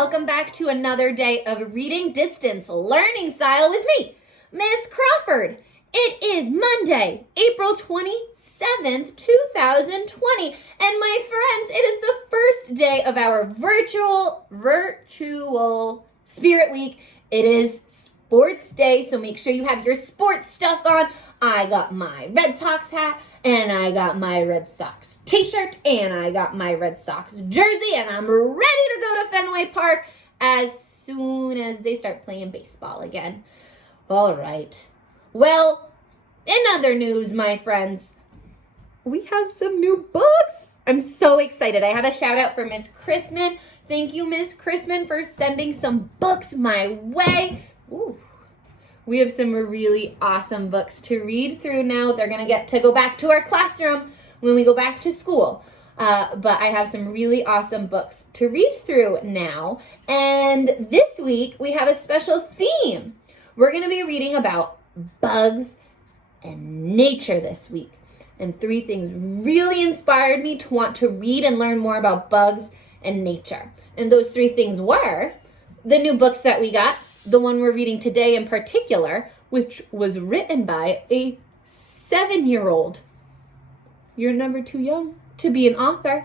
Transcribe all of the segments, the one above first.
welcome back to another day of reading distance learning style with me, Miss Crawford. It is Monday, April 27th, 2020, and my friends, it is the first day of our virtual Spirit Week. It is sports day, so make sure you have your sports stuff on. I got my Red Sox hat, and I got my Red Sox t-shirt, and I got my Red Sox jersey, and I'm ready to go to Fenway Park as soon as they start playing baseball again. All right. Well, in other news, my friends, we have some new books. I'm so excited. I have a shout out for Miss Chrisman. Thank you, Miss Chrisman, for sending some books my way. Ooh. We have some really awesome books to read through now. They're going to get to go back to our classroom when we go back to school. But I have some really awesome books to read through now. And this week, we have a special theme. We're going to be reading about bugs and nature this week. And 3 things really inspired me to want to read and learn more about bugs and nature. And those 3 things were the new books that we got, the one we're reading today in particular, which was written by a 7-year-old. You're never too young to be an author.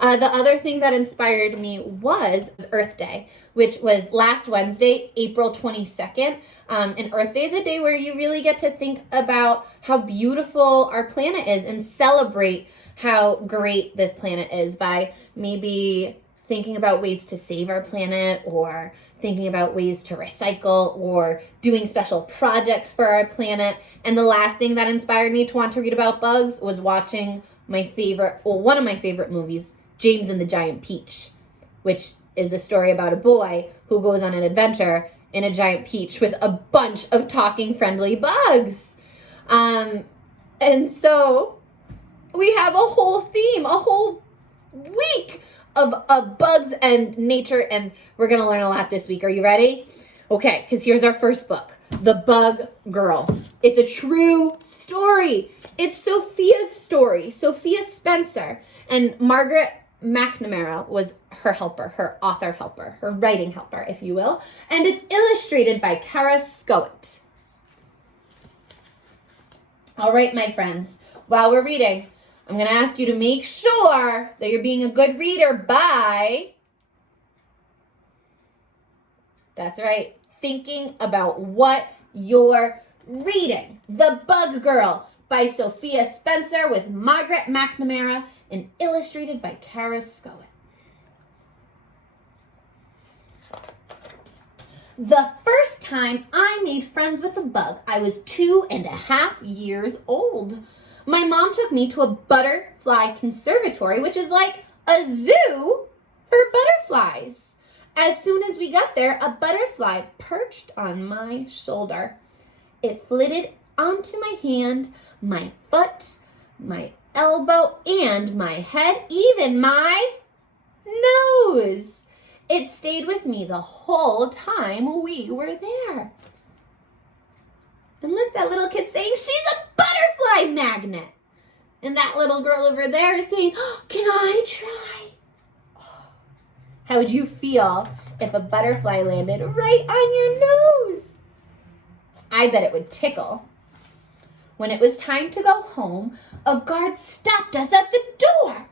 The other thing that inspired me was Earth Day, which was last Wednesday, April 22nd. And Earth Day is a day where you really get to think about how beautiful our planet is and celebrate how great this planet is by maybe thinking about ways to save our planet, or thinking about ways to recycle, or doing special projects for our planet. And the last thing that inspired me to want to read about bugs was watching one of my favorite movies, James and the Giant Peach, which is a story about a boy who goes on an adventure in a giant peach with a bunch of talking friendly bugs. And so we have a whole theme, a whole week of bugs and nature, and we're going to learn a lot this week. Are you ready? Okay, because here's our first book, The Bug Girl. It's a true story. It's Sophia's story, Sophia Spencer, and Margaret McNamara was her helper, her author helper, her writing helper, if you will, and it's illustrated by Kerascoët. All right, my friends, while we're reading, I'm going to ask you to make sure that you're being a good reader by, that's right, thinking about what you're reading. The Bug Girl by Sophia Spencer with Margaret McNamara and illustrated by Kerascoët. The first time I made friends with a bug, I was 2.5 years old. My mom took me to a butterfly conservatory, which is like a zoo for butterflies. As soon as we got there, a butterfly perched on my shoulder. It flitted onto my hand, my foot, my elbow, and my head, even my nose. It stayed with me the whole time we were there. And look, that little kid saying, she's a butterfly magnet. And that little girl over there is saying, oh, can I try? How would you feel if a butterfly landed right on your nose? I bet it would tickle. When it was time to go home, a guard stopped us at the door.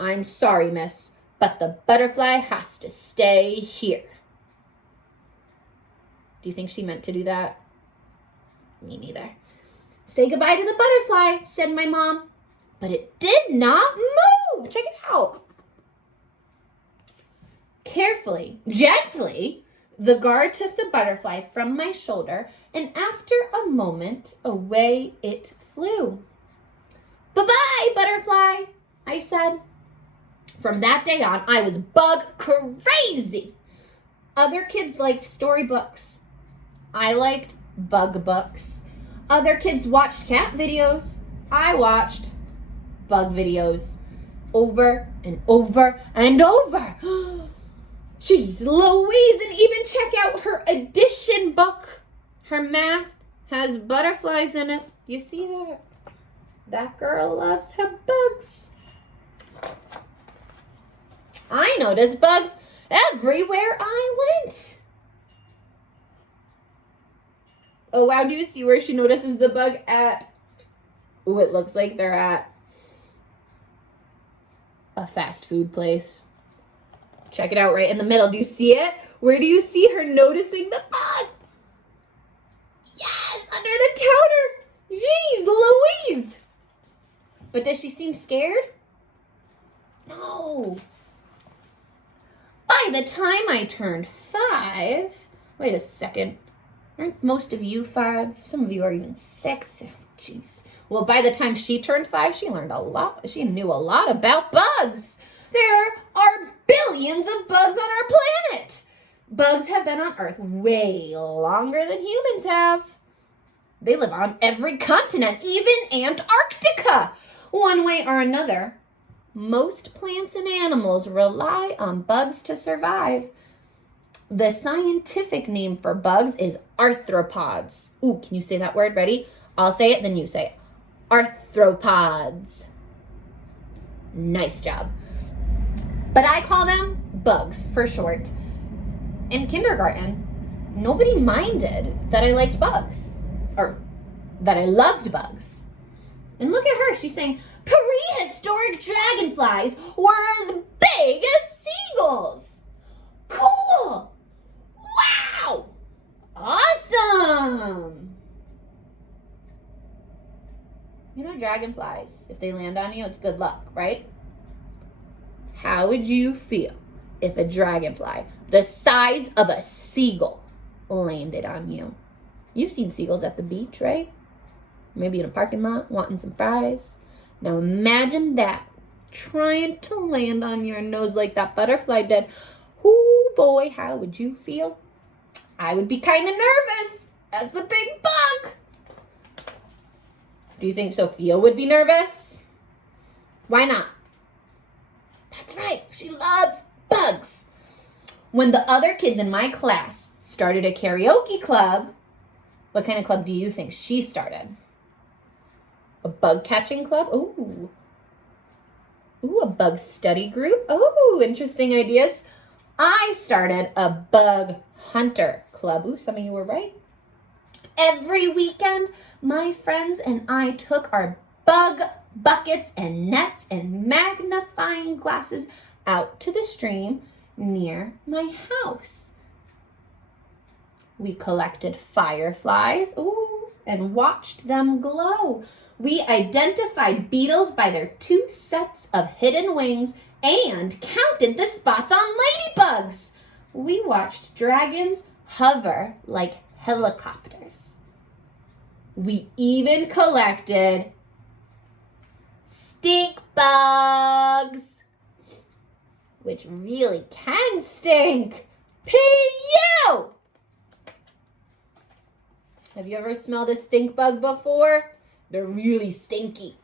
I'm sorry, miss, but the butterfly has to stay here. Do you think she meant to do that? Me neither. Say goodbye to the butterfly, said my mom. But it did not move. Check it out. Carefully, gently, the guard took the butterfly from my shoulder, and after a moment, away it flew. Bye-bye, butterfly, I said. From that day on, I was bug crazy. Other kids liked storybooks. I liked bug books. Other kids watched cat videos. I watched bug videos over and over and over. Jeez Louise, and even check out her addition book. Her math has butterflies in it. You see that? That girl loves her bugs. I noticed bugs everywhere I went. Oh, wow, do you see where she notices the bug at? Ooh, it looks like they're at a fast food place. Check it out right in the middle. Do you see it? Where do you see her noticing the bug? Yes, under the counter. Jeez Louise. But does she seem scared? No. By the time I turned 5, wait a second. Aren't most of you 5? Some of you are even 6. Oh, jeez. Well, by the time she turned 5, she learned a lot. She knew a lot about bugs. There are billions of bugs on our planet. Bugs have been on Earth way longer than humans have. They live on every continent, even Antarctica. One way or another, most plants and animals rely on bugs to survive. The scientific name for bugs is arthropods. Ooh, can you say that word? Ready? I'll say it, then you say it. Arthropods. Nice job. But I call them bugs for short. In kindergarten, nobody minded that I liked bugs, or that I loved bugs. And look at her, she's saying, prehistoric dragonflies were as big as seagulls. Cool. Wow. Awesome. You know, dragonflies, if they land on you, it's good luck, right? How would you feel if a dragonfly the size of a seagull landed on you? You've seen seagulls at the beach, right? Maybe in a parking lot, wanting some fries. Now imagine that, trying to land on your nose like that butterfly did. Oh boy, how would you feel? I would be kind of nervous. That's a big bug. Do you think Sophia would be nervous? Why not? That's right, she loves bugs. When the other kids in my class started a karaoke club, what kind of club do you think she started? A bug catching club? Ooh, a bug study group? Oh, interesting ideas. I started a bug hunter club. Ooh, some of you were right. Every weekend, my friends and I took our bug buckets and nets and magnifying glasses out to the stream near my house. We collected fireflies, and watched them glow. We identified beetles by their 2 sets of hidden wings and counted the spots on ladybugs. We watched dragons hover like helicopters. We even collected stink bugs, which really can stink. P.U. Have you ever smelled a stink bug before? They're really stinky.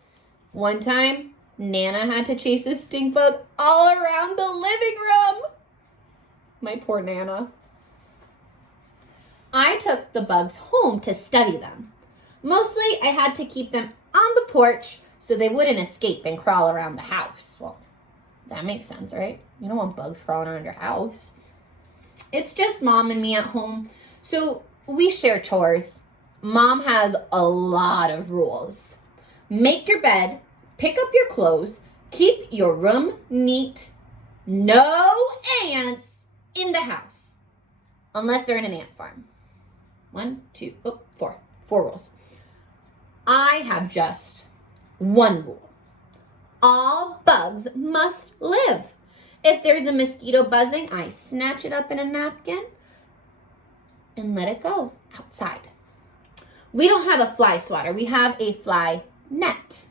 One time, Nana had to chase a stink bug all around the living room. My poor Nana. I took the bugs home to study them. Mostly, I had to keep them on the porch so they wouldn't escape and crawl around the house. Well, that makes sense, right? You don't want bugs crawling around your house. It's just Mom and me at home, so we share chores. Mom has a lot of rules. Make your bed, pick up your clothes, keep your room neat, no ants in the house, unless they're in an ant farm. 4 rules. I have just one rule. All bugs must live. If there's a mosquito buzzing, I snatch it up in a napkin and let it go outside. We don't have a fly swatter. We have a fly net.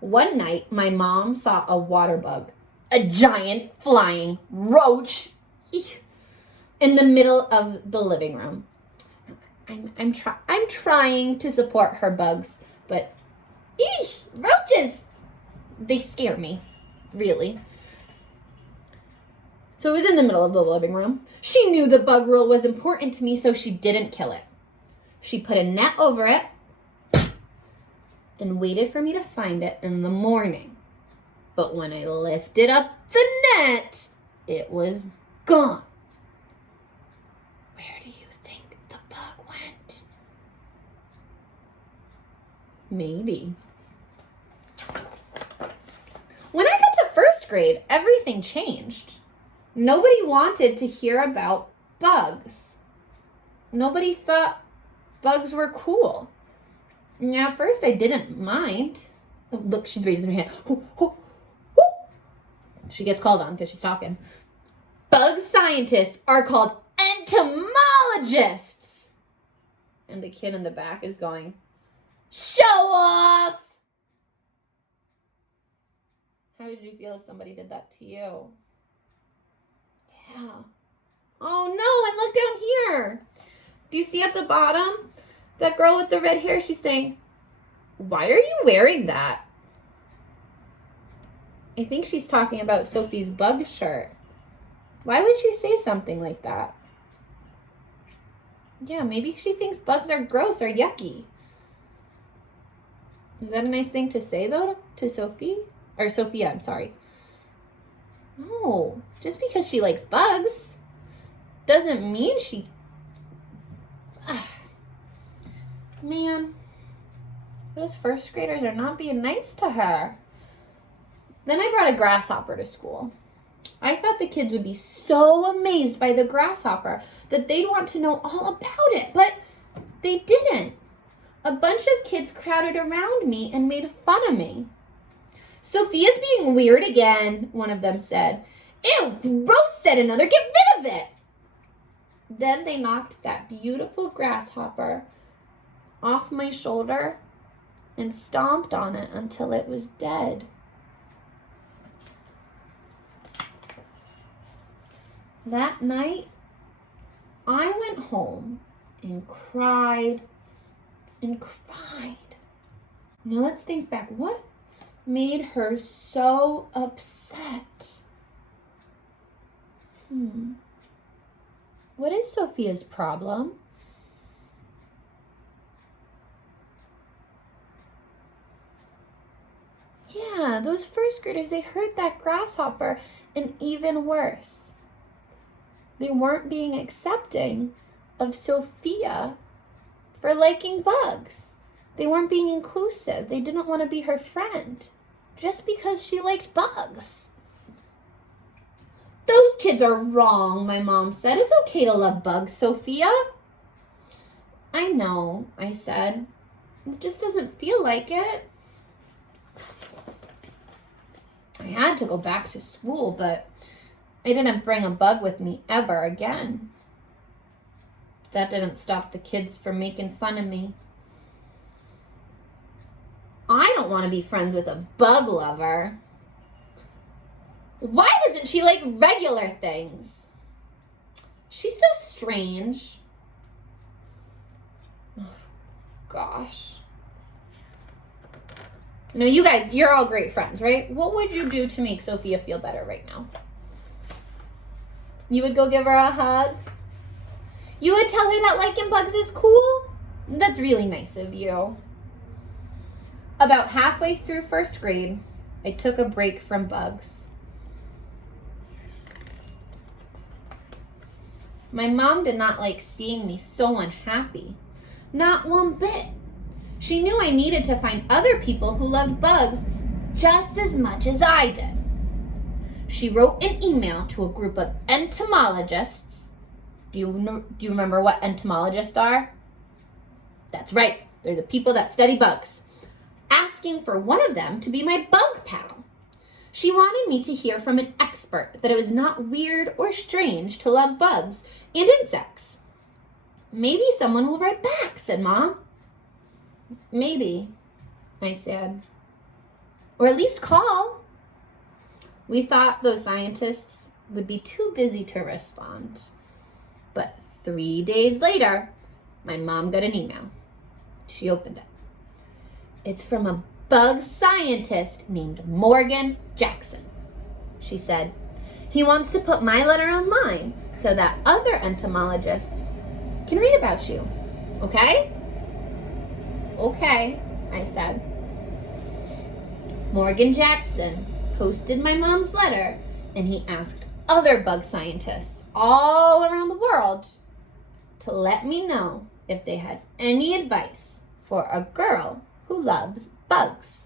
One night, my mom saw a water bug, a giant flying roach, in the middle of the living room. I'm trying to support her bugs, but roaches, they scare me, really. So it was in the middle of the living room. She knew the bug rule was important to me, so she didn't kill it. She put a net over it and waited for me to find it in the morning. But when I lifted up the net, it was gone. Where do you think the bug went? Maybe. When I got to first grade, everything changed. Nobody wanted to hear about bugs. Nobody thought bugs were cool. Now, at first, I didn't mind. Oh, look, she's raising her hand. She gets called on because she's talking. Bug scientists are called entomologists. And the kid in the back is going, show off. How would you feel if somebody did that to you? Yeah. Oh no, and look down here. Do you see at the bottom? That girl with the red hair, she's saying, why are you wearing that? I think she's talking about Sophie's bug shirt. Why would she say something like that? Yeah, maybe she thinks bugs are gross or yucky. Is that a nice thing to say, though, to Sophie? Or Sophia, I'm sorry. No, just because she likes bugs doesn't mean she... Man, those first graders are not being nice to her. Then I brought a grasshopper to school. I thought the kids would be so amazed by the grasshopper that they'd want to know all about it, but they didn't. A bunch of kids crowded around me and made fun of me. Sophia's being weird again, one of them said. Ew, gross, said another. Get rid of it. Then they knocked that beautiful grasshopper off my shoulder and stomped on it until it was dead. That night, I went home and cried and cried. Now let's think back. What made her so upset? What is Sophia's problem? Yeah, those first graders, they heard that grasshopper, and even worse, they weren't being accepting of Sophia for liking bugs. They weren't being inclusive. They didn't want to be her friend just because she liked bugs. Those kids are wrong, my mom said. It's okay to love bugs, Sophia. I know, I said. It just doesn't feel like it. I had to go back to school, but I didn't bring a bug with me ever again. That didn't stop the kids from making fun of me. I don't want to be friends with a bug lover. Why doesn't she like regular things? She's so strange. Oh, gosh. No, you guys, you're all great friends, right? What would you do to make Sophia feel better right now? You would go give her a hug? You would tell her that liking bugs is cool? That's really nice of you. About halfway through first grade, I took a break from bugs. My mom did not like seeing me so unhappy. Not one bit. She knew I needed to find other people who loved bugs just as much as I did. She wrote an email to a group of entomologists. Do you remember what entomologists are? That's right. They're the people that study bugs. Asking for one of them to be my bug pal. She wanted me to hear from an expert that it was not weird or strange to love bugs and insects. Maybe someone will write back, said Mom. Maybe, I said. Or at least call. We thought those scientists would be too busy to respond. But 3 days later, my mom got an email. She opened it. It's from a bug scientist named Morgan Jackson. She said, he wants to put my letter online so that other entomologists can read about you. Okay? Okay, I said. Morgan Jackson posted my mom's letter, and he asked other bug scientists all around the world to let me know if they had any advice for a girl who loves bugs.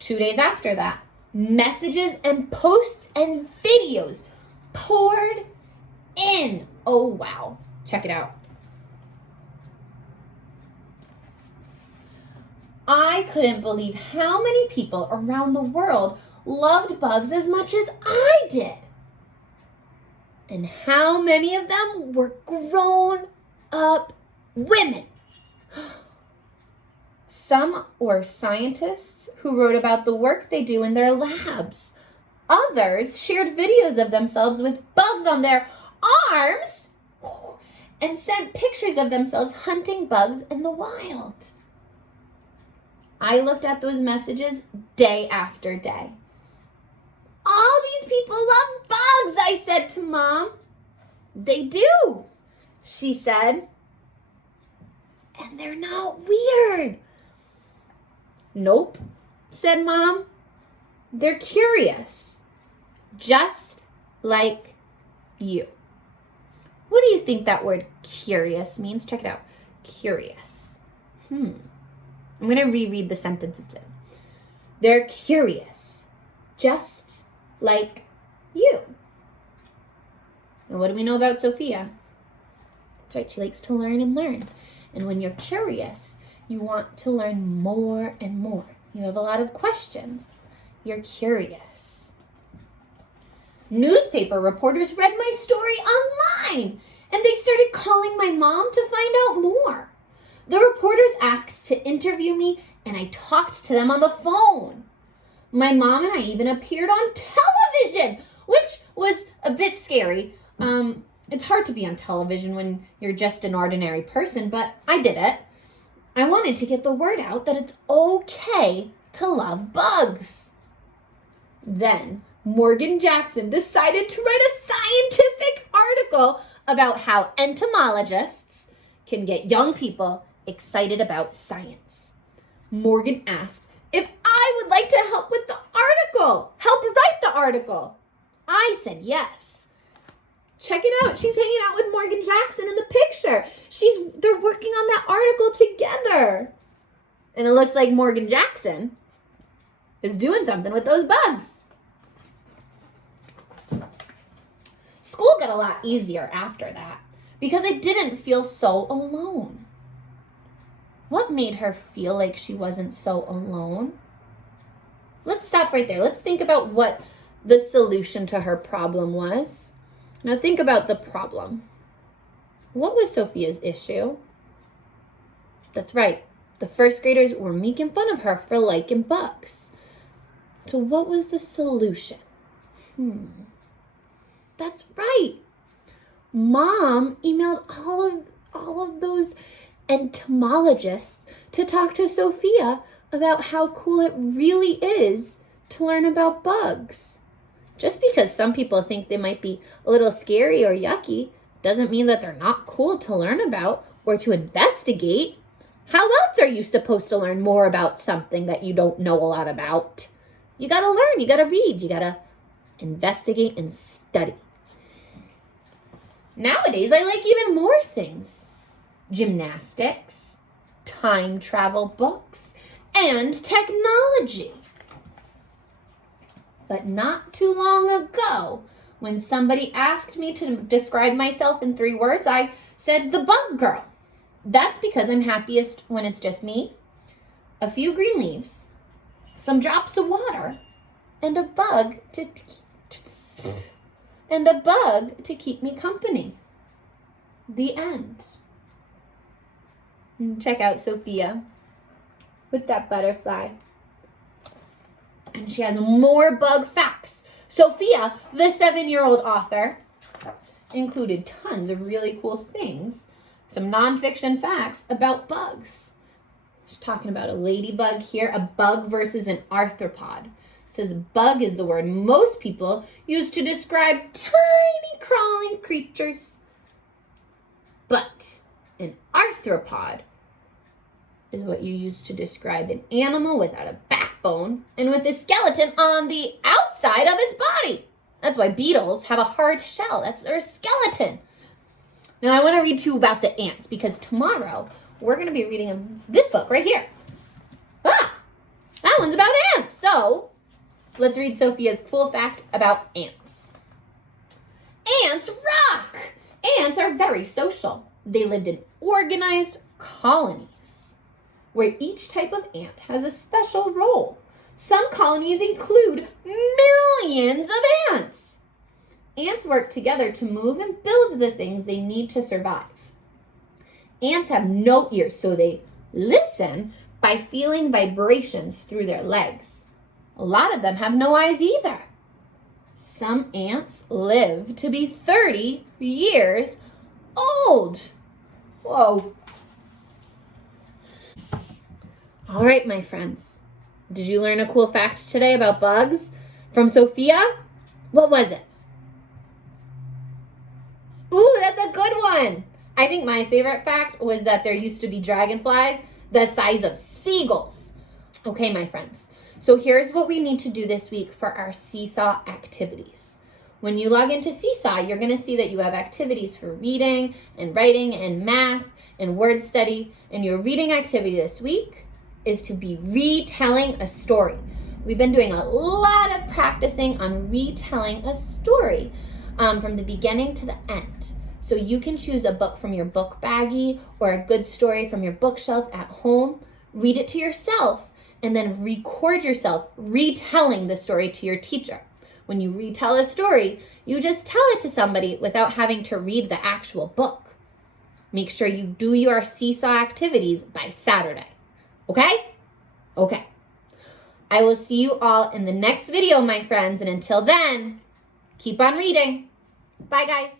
2 days after that, messages and posts and videos poured in. Oh, wow. Check it out. I couldn't believe how many people around the world loved bugs as much as I did. And how many of them were grown-up women. Some were scientists who wrote about the work they do in their labs. Others shared videos of themselves with bugs on their arms and sent pictures of themselves hunting bugs in the wild. I looked at those messages day after day. All these people love bugs, I said to Mom. They do, she said. And they're not weird. Nope, said Mom. They're curious, just like you. What do you think that word curious means? Check it out. Curious. I'm going to reread the sentence it's in. They're curious, just like you. And what do we know about Sophia? That's right, she likes to learn and learn. And when you're curious, you want to learn more and more. You have a lot of questions. You're curious. Newspaper reporters read my story online, and they started calling my mom to find out more. The reporters asked to interview me, and I talked to them on the phone. My mom and I even appeared on television, which was a bit scary. It's hard to be on television when you're just an ordinary person, but I did it. I wanted to get the word out that it's okay to love bugs. Then Morgan Jackson decided to write a scientific article about how entomologists can get young people excited about science. Morgan asked if I would like to help with the article, help write the article. I said yes. Check it out. She's hanging out with Morgan Jackson in the picture. They're working on that article together. And it looks like Morgan Jackson is doing something with those bugs. School got a lot easier after that because I didn't feel so alone. What made her feel like she wasn't so alone? Let's stop right there. Let's think about what the solution to her problem was. Now think about the problem. What was Sophia's issue? That's right. The first graders were making fun of her for liking bugs. So what was the solution? That's right. Mom emailed all of those entomologists to talk to Sophia about how cool it really is to learn about bugs. Just because some people think they might be a little scary or yucky doesn't mean that they're not cool to learn about or to investigate. How else are you supposed to learn more about something that you don't know a lot about? You gotta learn, you gotta read, you gotta investigate and study. Nowadays, I like even more things. Gymnastics, time travel books, and technology. But not too long ago, when somebody asked me to describe myself in 3 words, I said the bug girl. That's because I'm happiest when it's just me, a few green leaves, some drops of water, and a bug to keep me company. The end. And check out Sophia with that butterfly. And she has more bug facts. Sophia, the 7-year-old author, included tons of really cool things. Some nonfiction facts about bugs. She's talking about a ladybug here, a bug versus an arthropod. It says bug is the word most people use to describe tiny crawling creatures. But an arthropod is what you use to describe an animal without a back backbone and with a skeleton on the outside of its body. That's why beetles have a hard shell. That's their skeleton. Now I want to read to you about the ants because tomorrow we're going to be reading this book right here. That one's about ants. So let's read Sophia's cool fact about ants. Ants rock! Ants are very social. They lived in organized colonies where each type of ant has a special role. Some colonies include millions of ants. Ants work together to move and build the things they need to survive. Ants have no ears, so they listen by feeling vibrations through their legs. A lot of them have no eyes either. Some ants live to be 30 years old. Whoa. All right, my friends. Did you learn a cool fact today about bugs from Sophia? What was it? Ooh, that's a good one. I think my favorite fact was that there used to be dragonflies the size of seagulls. Okay, my friends. So here's what we need to do this week for our Seesaw activities. When you log into Seesaw, you're going to see that you have activities for reading and writing and math and word study. And your reading activity this week is to be retelling a story. We've been doing a lot of practicing on retelling a story from the beginning to the end. So you can choose a book from your book baggie or a good story from your bookshelf at home, read it to yourself, and then record yourself retelling the story to your teacher. When you retell a story, you just tell it to somebody without having to read the actual book. Make sure you do your Seesaw activities by Saturday. Okay? Okay. I will see you all in the next video, my friends. And until then, keep on reading. Bye, guys.